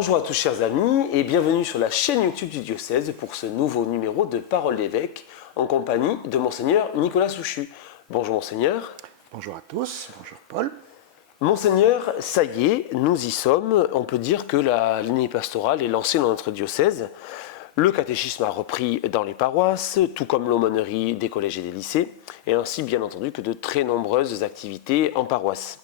Bonjour à tous chers amis et bienvenue sur la chaîne YouTube du diocèse pour ce nouveau numéro de Parole d'évêque en compagnie de Monseigneur Nicolas Souchu. Bonjour Monseigneur. Bonjour à tous, bonjour Paul. Monseigneur, ça y est, nous y sommes. On peut dire que la lignée pastorale est lancée dans notre diocèse. Le catéchisme a repris dans les paroisses, tout comme l'aumônerie des collèges et des lycées, et ainsi bien entendu que de très nombreuses activités en paroisse.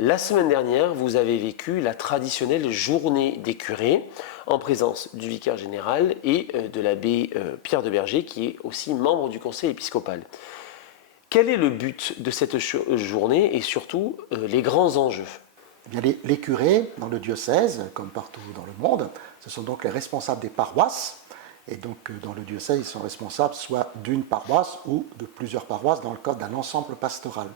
La semaine dernière, vous avez vécu la traditionnelle journée des curés en présence du vicaire général et de l'abbé Pierre de Berger qui est aussi membre du conseil épiscopal. Quel est le but de cette journée et surtout les grands enjeux ? Eh bien, les curés dans le diocèse, comme partout dans le monde, ce sont donc les responsables des paroisses. Et donc dans le diocèse, ils sont responsables soit d'une paroisse ou de plusieurs paroisses dans le cadre d'un ensemble pastoral.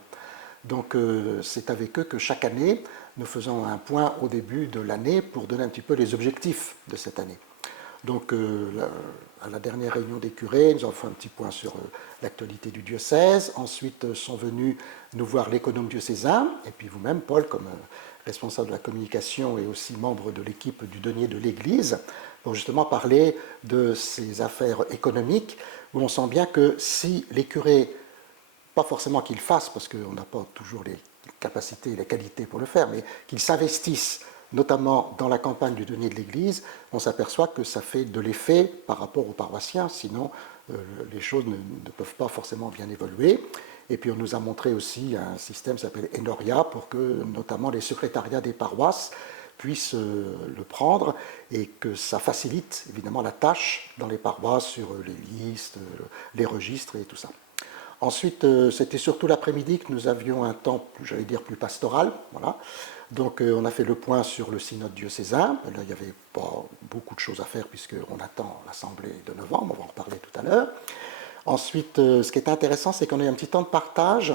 Donc c'est avec eux que chaque année, nous faisons un point au début de l'année pour donner un petit peu les objectifs de cette année. Donc à la dernière réunion des curés, nous avons fait un petit point sur l'actualité du diocèse. Ensuite sont venus nous voir l'économe diocésain, et puis vous-même, Paul, comme responsable de la communication et aussi membre de l'équipe du denier de l'Église, pour justement parler de ces affaires économiques, où on sent bien que si les curés, pas forcément qu'ils fassent, parce qu'on n'a pas toujours les capacités et les qualités pour le faire, mais qu'ils s'investissent, notamment dans la campagne du denier de l'Église, on s'aperçoit que ça fait de l'effet par rapport aux paroissiens, sinon les choses ne peuvent pas forcément bien évoluer. Et puis on nous a montré aussi un système qui s'appelle Enoria, pour que notamment les secrétariats des paroisses puissent le prendre et que ça facilite évidemment la tâche dans les paroisses sur les listes, les registres et tout ça. Ensuite, c'était surtout l'après-midi que nous avions un temps, j'allais dire, plus pastoral. Voilà. Donc, on a fait le point sur le synode diocésain. Là, il n'y avait pas beaucoup de choses à faire puisqu'on attend l'assemblée de novembre. On va en reparler tout à l'heure. Ensuite, ce qui est intéressant, c'est qu'on a eu un petit temps de partage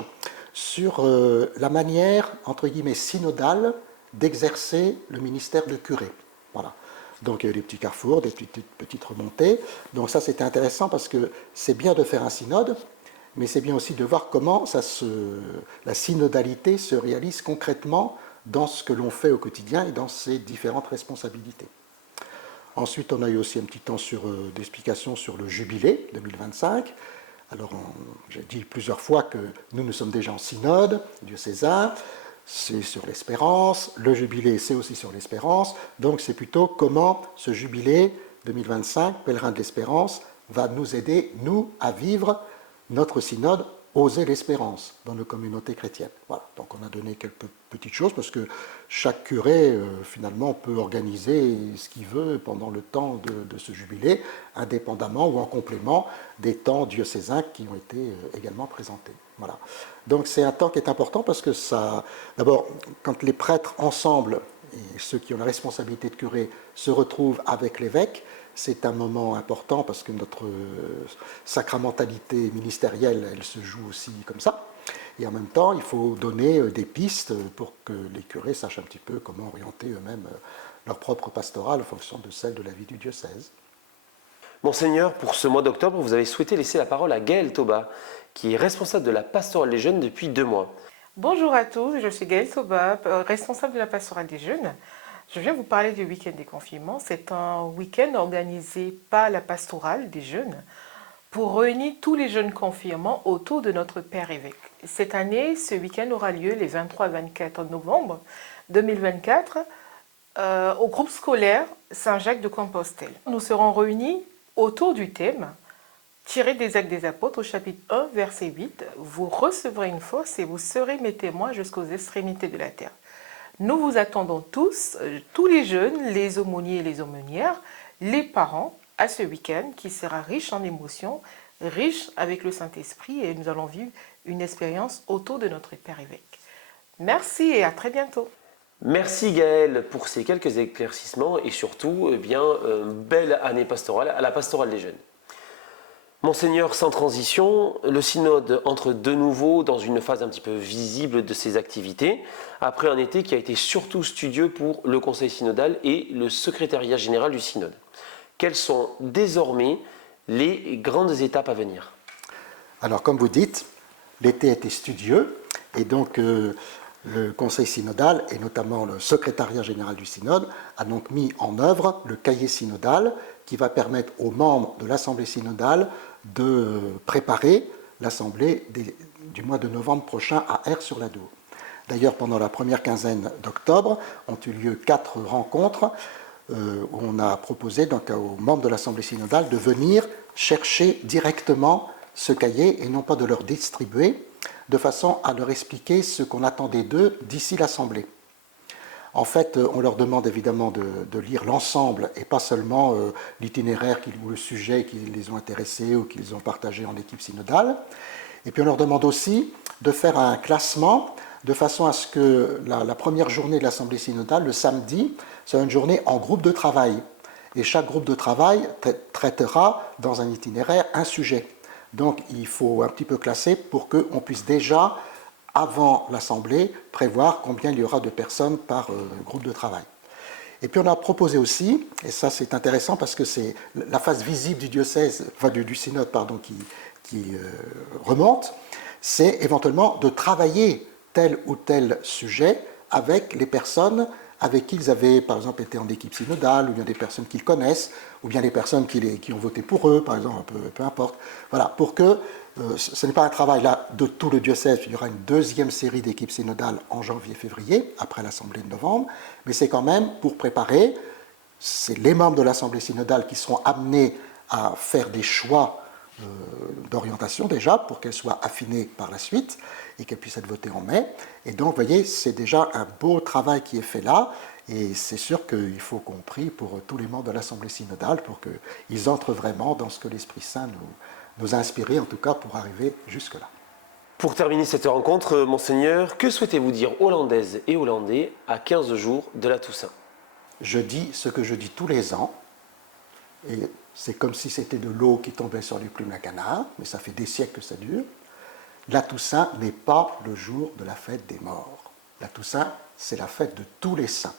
sur la manière, entre guillemets, synodale d'exercer le ministère de curé. Voilà. Donc il y a eu des petits carrefours, des petites remontées. Donc ça, c'était intéressant parce que c'est bien de faire un synode, mais c'est bien aussi de voir comment la synodalité se réalise concrètement dans ce que l'on fait au quotidien et dans ses différentes responsabilités. Ensuite, on a eu aussi un petit temps d'explication sur le jubilé 2025. Alors, j'ai dit plusieurs fois que nous sommes déjà en synode diocésain, c'est sur l'espérance, le jubilé c'est aussi sur l'espérance, donc c'est plutôt comment ce jubilé 2025, pèlerin de l'espérance, va nous aider, nous, à vivre notre synode, oser l'espérance dans nos communautés chrétiennes. Voilà. Donc on a donné quelques petites choses parce que chaque curé finalement peut organiser ce qu'il veut pendant le temps de ce jubilé, indépendamment ou en complément des temps diocésains qui ont été également présentés. Voilà. Donc c'est un temps qui est important parce que ça, d'abord, quand les prêtres ensemble et ceux qui ont la responsabilité de curé se retrouvent avec l'évêque, c'est un moment important parce que notre sacramentalité ministérielle, elle se joue aussi comme ça. Et en même temps, il faut donner des pistes pour que les curés sachent un petit peu comment orienter eux-mêmes leur propre pastoral en fonction de celle de la vie du diocèse. Monseigneur, pour ce mois d'octobre, vous avez souhaité laisser la parole à Gaëlle Toba, qui est responsable de la pastorale des jeunes depuis 2 mois. Bonjour à tous, je suis Gaëlle Toba, responsable de la pastorale des jeunes. Je viens vous parler du week-end des confinements. C'est un week-end organisé par la pastorale des jeunes pour réunir tous les jeunes confirmants autour de notre Père évêque. Cette année, ce week-end aura lieu les 23 et 24 novembre 2024 au groupe scolaire Saint-Jacques de Compostelle. Nous serons réunis autour du thème tiré des Actes des Apôtres au chapitre 1, verset 8. Vous recevrez une force et vous serez mes témoins jusqu'aux extrémités de la terre. Nous vous attendons tous, tous les jeunes, les aumôniers et les aumônières, les parents, à ce week-end qui sera riche en émotions, riche avec le Saint-Esprit et nous allons vivre une expérience autour de notre Père évêque. Merci et à très bientôt. Merci Gaëlle pour ces quelques éclaircissements et surtout, belle année pastorale à la pastorale des jeunes. Monseigneur, sans transition, le synode entre de nouveau dans une phase un petit peu visible de ses activités, après un été qui a été surtout studieux pour le conseil synodal et le secrétariat général du synode. Quelles sont désormais les grandes étapes à venir ? Alors, comme vous dites, l'été était studieux, et donc Le Conseil synodal, et notamment le secrétariat général du synode, a donc mis en œuvre le cahier synodal qui va permettre aux membres de l'Assemblée synodale de préparer l'Assemblée du mois de novembre prochain à Aire-sur-l'Adour. D'ailleurs, pendant la première quinzaine d'octobre, ont eu lieu 4 rencontres où on a proposé donc aux membres de l'Assemblée synodale de venir chercher directement ce cahier et non pas de leur distribuer, de façon à leur expliquer ce qu'on attendait d'eux d'ici l'Assemblée. En fait, on leur demande évidemment de lire l'ensemble et pas seulement l'itinéraire ou le sujet qui les ont intéressés ou qu'ils ont partagé en équipe synodale. Et puis on leur demande aussi de faire un classement de façon à ce que la première journée de l'Assemblée synodale, le samedi, soit une journée en groupe de travail. Et chaque groupe de travail traitera dans un itinéraire un sujet. Donc il faut un petit peu classer pour qu'on puisse déjà, avant l'Assemblée, prévoir combien il y aura de personnes par groupe de travail. Et puis on a proposé aussi, et ça c'est intéressant parce que c'est la face visible du diocèse, enfin du synode pardon, qui remonte, c'est éventuellement de travailler tel ou tel sujet avec les personnes avec qui ils avaient, par exemple, été en équipe synodale, ou bien des personnes qu'ils connaissent, ou bien les personnes qui ont voté pour eux, par exemple, peu importe. Voilà, pour que ce n'est pas un travail là de tout le diocèse, il y aura une deuxième série d'équipes synodales en janvier-février, après l'Assemblée de novembre, mais c'est quand même pour préparer, c'est les membres de l'Assemblée synodale qui seront amenés à faire des choix d'orientation déjà, pour qu'elles soient affinées par la suite, et qu'elles puissent être votées en mai. Et donc, vous voyez, c'est déjà un beau travail qui est fait là, et c'est sûr qu'il faut qu'on prie pour tous les membres de l'Assemblée synodale, pour qu'ils entrent vraiment dans ce que l'Esprit Saint nous a inspiré, en tout cas, pour arriver jusque-là. Pour terminer cette rencontre, Monseigneur, que souhaitez-vous dire Hollandaises et Hollandais à 15 jours de la Toussaint? Je dis ce que je dis tous les ans, et c'est comme si c'était de l'eau qui tombait sur les plumes d'un canard, mais ça fait des siècles que ça dure. La Toussaint n'est pas le jour de la fête des morts. La Toussaint, c'est la fête de tous les saints.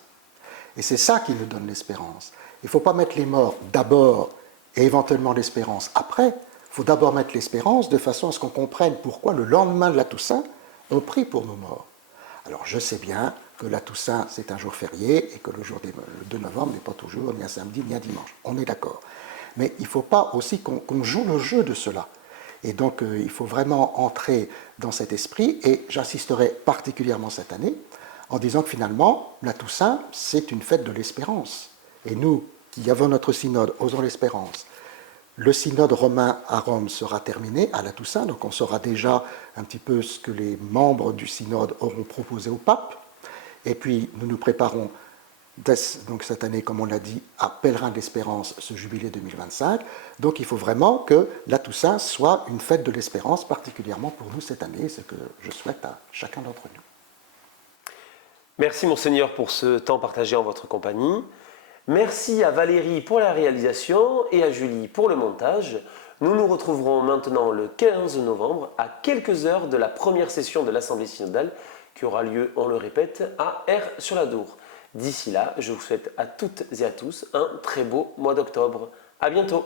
Et c'est ça qui nous donne l'espérance. Il ne faut pas mettre les morts d'abord et éventuellement l'espérance après. Il faut d'abord mettre l'espérance de façon à ce qu'on comprenne pourquoi le lendemain de la Toussaint, on prie pour nos morts. Alors je sais bien que la Toussaint, c'est un jour férié et que le jour le 2 novembre n'est pas toujours ni un samedi ni un dimanche. On est d'accord. Mais il ne faut pas aussi qu'on joue le jeu de cela. Et donc il faut vraiment entrer dans cet esprit, et j'insisterai particulièrement cette année en disant que finalement, la Toussaint, c'est une fête de l'espérance. Et nous, qui avons notre synode, osons l'espérance, le synode romain à Rome sera terminé à la Toussaint, donc on saura déjà un petit peu ce que les membres du synode auront proposé au pape, et puis nous nous préparons donc cette année, comme on l'a dit, à Pèlerin de l'Espérance, ce jubilé 2025. Donc il faut vraiment que la Toussaint soit une fête de l'espérance, particulièrement pour nous cette année, ce que je souhaite à chacun d'entre nous. Merci Monseigneur pour ce temps partagé en votre compagnie. Merci à Valérie pour la réalisation et à Julie pour le montage. Nous nous retrouverons maintenant le 15 novembre à quelques heures de la première session de l'Assemblée synodale qui aura lieu, on le répète, à Aire-sur-l'Adour. D'ici là, je vous souhaite à toutes et à tous un très beau mois d'octobre. À bientôt.